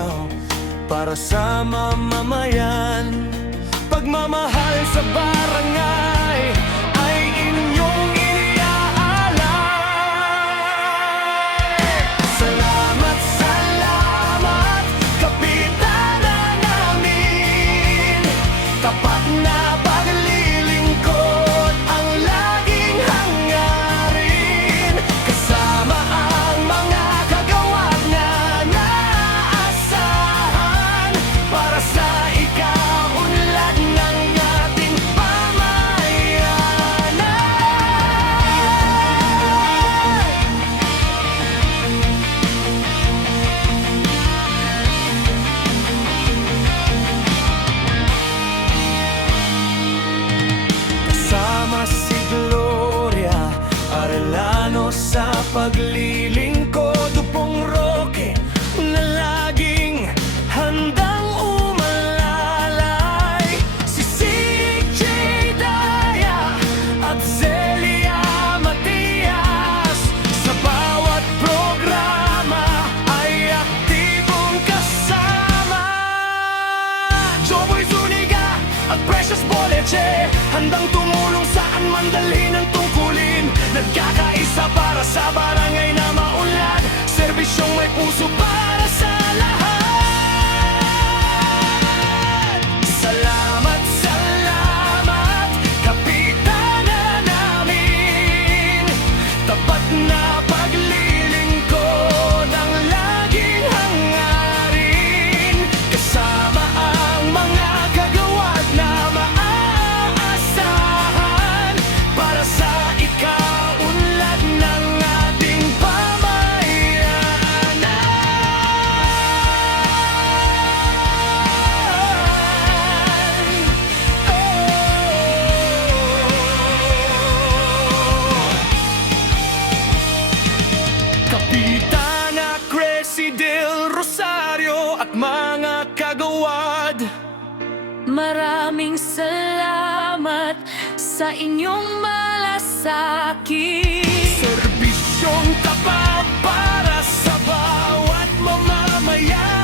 ikaw para sa mamamayan. Pagmamahal sa barangay ay inyong iniaalay. Salamat, salamat, kapitana namin. Tapat na paglilingkod ang laging hangarin. Kasama ang mga kagawad na naasahan para sa ikaunlad ng ating pamayanan. Kasama si Gloria Arellano sa paglilingkod, upong Roque na laging handang umalalay. Si CJ Daya at Zelia Matias sa bawat programa ay aktibong kasama. Joboy Zuniga at Precious Boleche handang tumulong saan man dalhin ang tungkulin. Nagkakaisa para sa barangay na maunlad, serbisyong may puso para sa lahat. Salamat, salamat, kapitana namin. Tapat na paglilingkod ang laging hangarin. Kasama ang mga kagawad na maaasahan para sa ikaunlad ng ating pamayanan. Kapitana Cresci del Rosario at mga kagawad, Maraming salamat sa inyong malasakit. serbisyong tapat para sa bawat mamamayan.